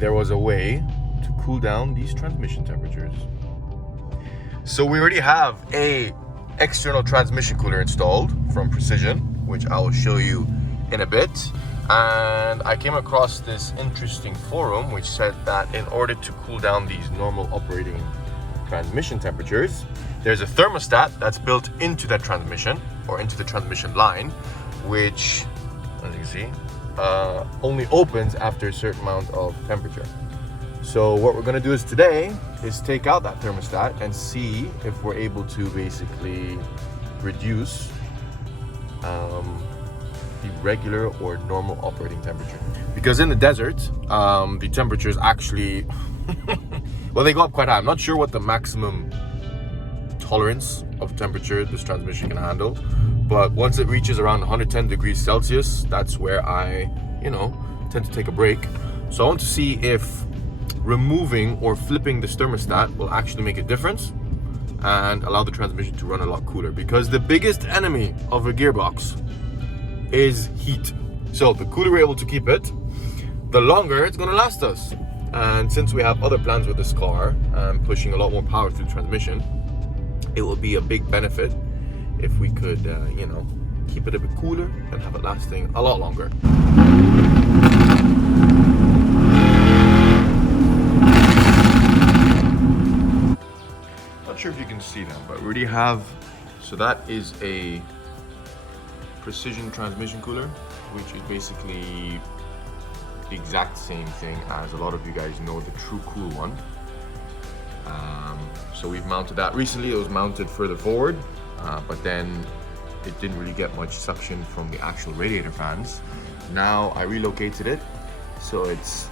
there was a way to cool down these transmission temperatures. So we already have a external transmission cooler installed from Precision, which I will show you in a bit. And I came across this interesting forum which said that in order to cool down these normal operating transmission temperatures, there's a thermostat that's built into that transmission or into the transmission line, which, as you can see, only opens after a certain amount of temperature. So what we're going to do is today is take out that thermostat and see if we're able to basically reduce the regular or normal operating temperature. Because in the desert, the temperatures actually, well, they go up quite high. I'm not sure what the maximum tolerance of temperature this transmission can handle, but once it reaches around 110 degrees Celsius, that's where I, tend to take a break. So I want to see if removing or flipping this thermostat will actually make a difference and allow the transmission to run a lot cooler, because the biggest enemy of a gearbox is heat. So the cooler we're able to keep it, the longer it's going to last us. And since we have other plans with this car and pushing a lot more power through the transmission, it will be a big benefit if we could keep it a bit cooler and have it lasting a lot longer. Not sure if you can see them, but we already have, so that is a Precision transmission cooler, which is basically the exact same thing as a lot of you guys know, the True Cool one. So we've mounted that recently. It was mounted further forward, but then it didn't really get much suction from the actual radiator fans. Now I relocated it, so it's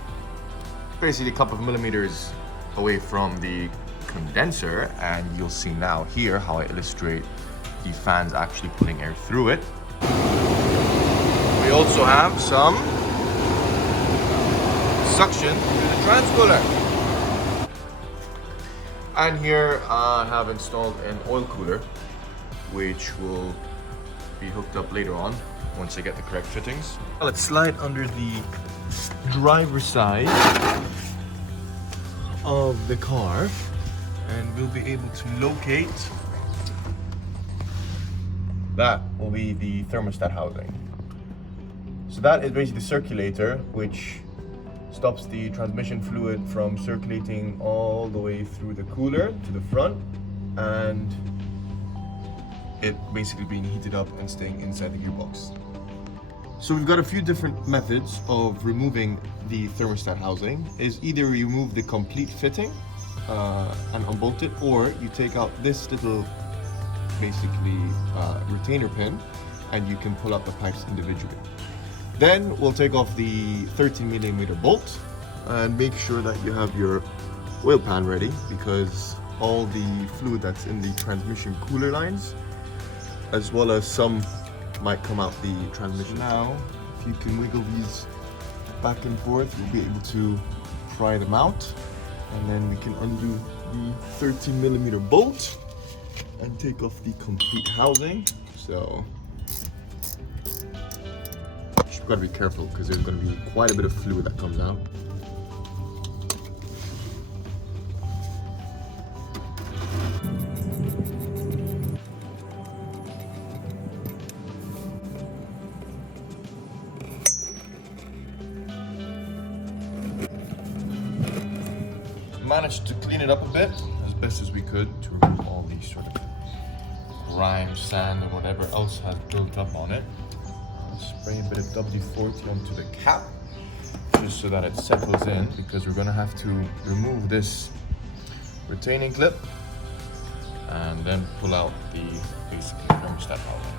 basically a couple of millimeters away from the condenser, and you'll see now here how I illustrate the fans actually pulling air through it. We also have some suction through the transcooler. And here I have installed an oil cooler, which will be hooked up later on once I get the correct fittings. Let's slide under the driver's side of the car, and we'll be able to locate. That will be the thermostat housing. So that is basically the circulator, which stops the transmission fluid from circulating all the way through the cooler to the front, and it basically being heated up and staying inside the gearbox. So we've got a few different methods of removing the thermostat housing. Is either you remove the complete fitting and unbolt it, or you take out this little basically retainer pin and you can pull out the pipes individually. Then we'll take off the 13mm bolt and make sure that you have your oil pan ready, because all the fluid that's in the transmission cooler lines, as well as some might come out the transmission. Now, if you can wiggle these back and forth, you'll be able to pry them out, and then we can undo the 13mm bolt and take off the complete housing. So you've got to be careful because there's going to be quite a bit of fluid that comes out. Managed to clean it up a bit as best as we could to remove all these sort of grime, sand, or whatever else has built up on it. I'll spray a bit of WD-40 onto the cap just so that it settles in, because we're going to have to remove this retaining clip and then pull out the basically thermostat housing.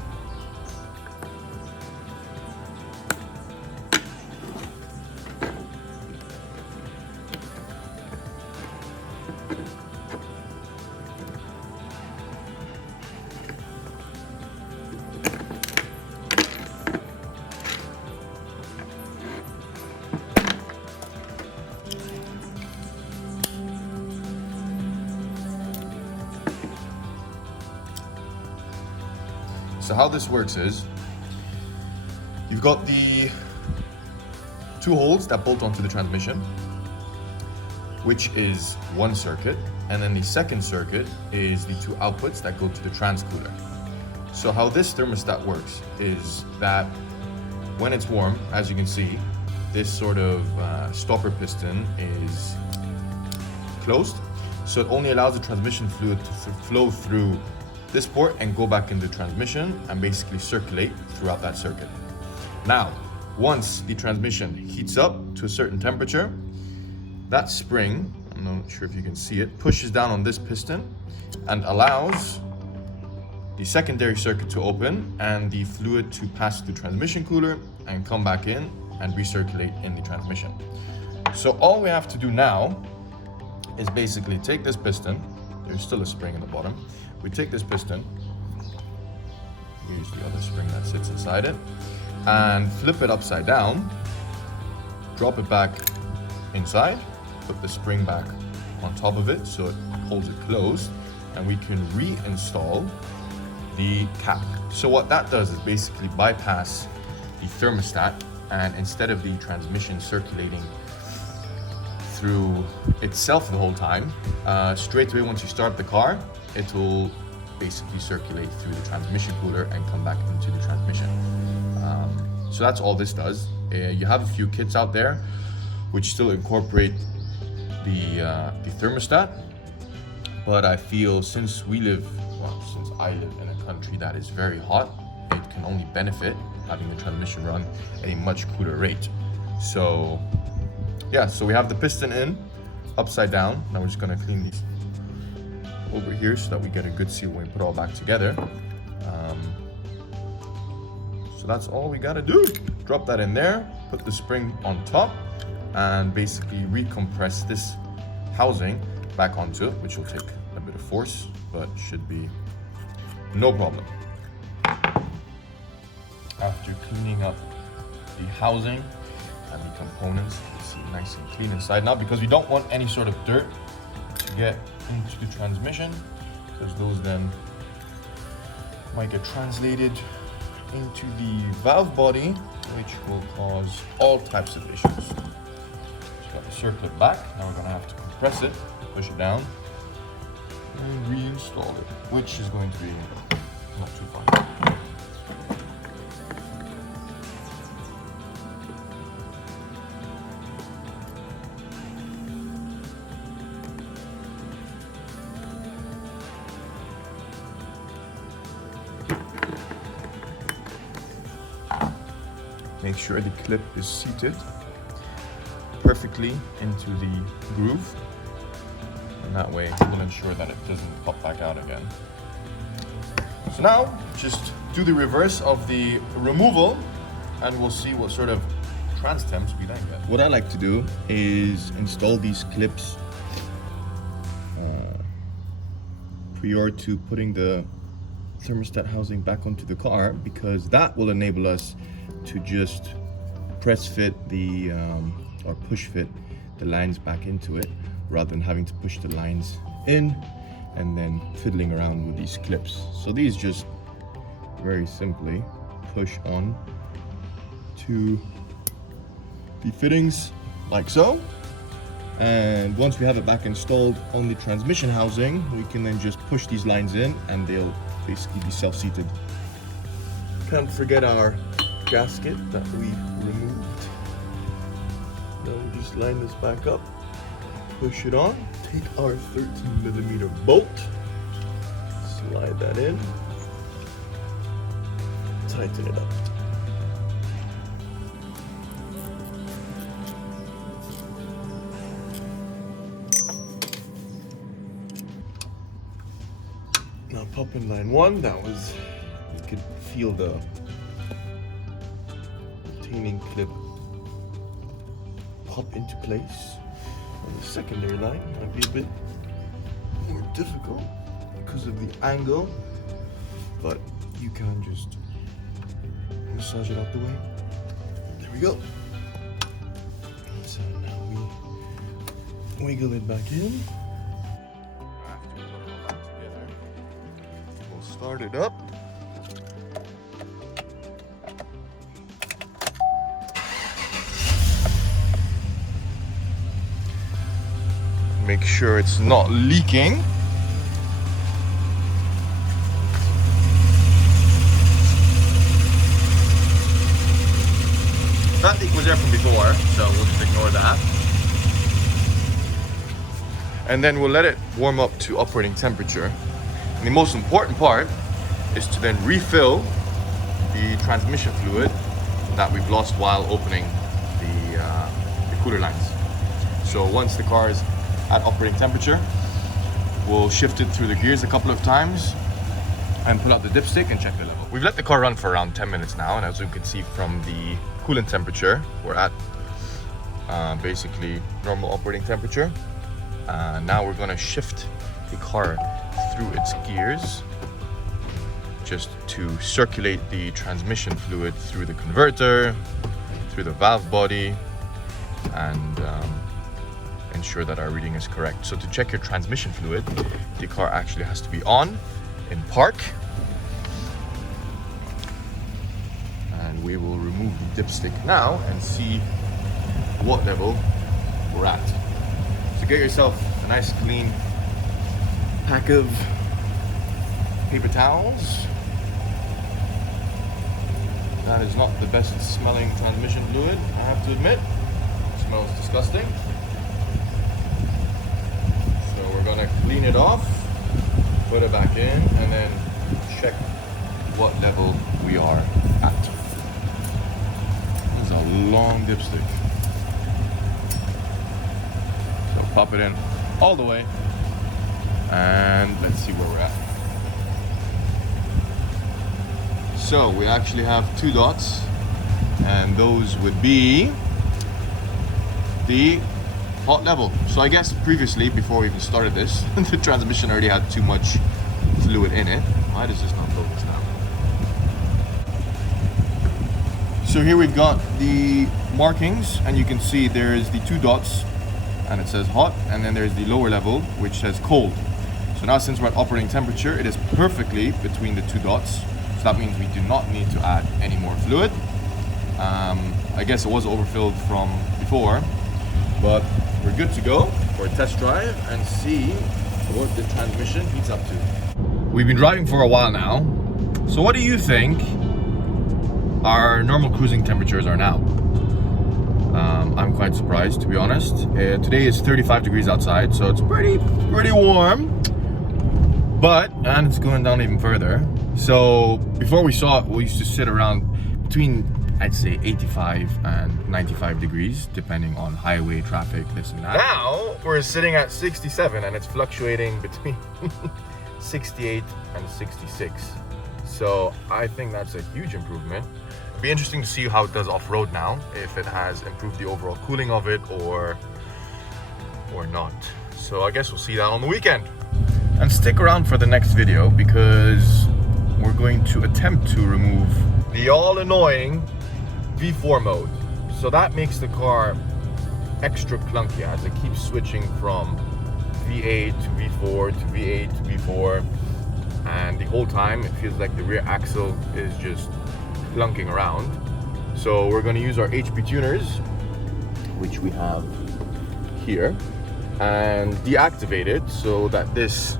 So how this works is, you've got the two holes that bolt onto the transmission. which is one circuit, and then the second circuit is the two outputs that go to the transcooler. So how this thermostat works is that when it's warm, as you can see, this sort of stopper piston is closed, so it only allows the transmission fluid to flow through this port and go back into transmission and basically circulate throughout that circuit. Now, once the transmission heats up to a certain temperature, that spring, I'm not sure if you can see it, pushes down on this piston and allows the secondary circuit to open and the fluid to pass through the transmission cooler and come back in and recirculate in the transmission. So all we have to do now is basically take this piston, there's still a spring in the bottom, we take this piston, use the other spring that sits inside it, and flip it upside down, drop it back inside, put the spring back on top of it so it holds it closed, and we can reinstall the cap. So what that does is basically bypass the thermostat, and instead of the transmission circulating through itself the whole time, straight away once you start the car, it will basically circulate through the transmission cooler and come back into the transmission. So that's all this does. You have a few kits out there which still incorporate the thermostat, but I feel since I live in a country that is very hot, it can only benefit having the transmission run at a much cooler rate. So yeah, so we have the piston in, upside down. Now we're just gonna clean these over here so that we get a good seal when we put it all back together. So that's all we gotta do. Drop that in there, put the spring on top, and basically recompress this housing back onto it, which will take a bit of force, but should be no problem. After cleaning up the housing and the components, it's nice and clean inside now, because we don't want any sort of dirt to get into the transmission, because those then might get translated into the valve body, which will cause all types of issues. Just got the circlip back. Now we're gonna have to compress it, push it down, and reinstall it, which is going to be not too fun. Make sure the clip is seated perfectly into the groove, and that way we'll ensure that it doesn't pop back out again. So now just do the reverse of the removal and we'll see what sort of trans temps we then get. What I like to do is install these clips prior to putting the thermostat housing back onto the car, because that will enable us to just press fit the or push fit the lines back into it, rather than having to push the lines in and then fiddling around with these clips. So these just very simply push on to the fittings like so, and once we have it back installed on the transmission housing, we can then just push these lines in and they'll basically be self-seated. Can't forget our gasket that we removed. Now we just line this back up, push it on, take our 13mm bolt, slide that in, tighten it up. Now pop in line 1, that was, you could feel the retaining clip pop into place. And the secondary line might be a bit more difficult because of the angle, but you can just massage it out the way. There we go. So now we wiggle it back in. After we put it all back together, we'll start it up. make sure it's not leaking. That leak was there from before, so we'll just ignore that. And then we'll let it warm up to operating temperature. And the most important part is to then refill the transmission fluid that we've lost while opening the cooler lines. So once the car is at operating temperature, we'll shift it through the gears a couple of times and pull out the dipstick and check the level. We've let the car run for around 10 minutes now, and as you can see from the coolant temperature, we're at basically normal operating temperature. Now we're going to shift the car through its gears just to circulate the transmission fluid through the converter, through the valve body, and ensure that our reading is correct. So to check your transmission fluid, the car actually has to be on in park. And we will remove the dipstick now and see what level we're at. So get yourself a nice clean pack of paper towels. That is not the best smelling transmission fluid, I have to admit. It smells disgusting. So we're gonna clean it off, put it back in, and then check what level we are at. This is a long dipstick. So pop it in all the way, and let's see where we're at. So we actually have 2 dots, and those would be the hot level. So I guess previously, before we even started this, the transmission already had too much fluid in it. Why does this not focus now? So here we've got the markings, and you can see there's the 2 dots, and it says hot, and then there's the lower level, which says cold. So now since we're at operating temperature, it is perfectly between the 2 dots. So that means we do not need to add any more fluid. I guess it was overfilled from before, but we're good to go for a test drive and see what the transmission heats up to. We've been driving for a while now. So what do you think our normal cruising temperatures are now? I'm quite surprised, to be honest. Today is 35 degrees outside, so it's pretty warm. And it's going down even further. So before we saw it, we used to sit around between, I'd say, 85 and 95 degrees, depending on highway traffic, this and that. Now we're sitting at 67, and it's fluctuating between 68 and 66. So I think that's a huge improvement. It'll be interesting to see how it does off-road now, if it has improved the overall cooling of it or not. So I guess we'll see that on the weekend. And stick around for the next video, because we're going to attempt to remove the all-annoying V4 mode. So that makes the car extra clunky as it keeps switching from V8 to V4 to V8 to V4, and the whole time it feels like the rear axle is just clunking around. So we're going to use our HP tuners, which we have here, and deactivate it so that this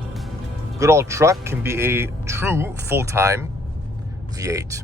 good old truck can be a true full-time V8.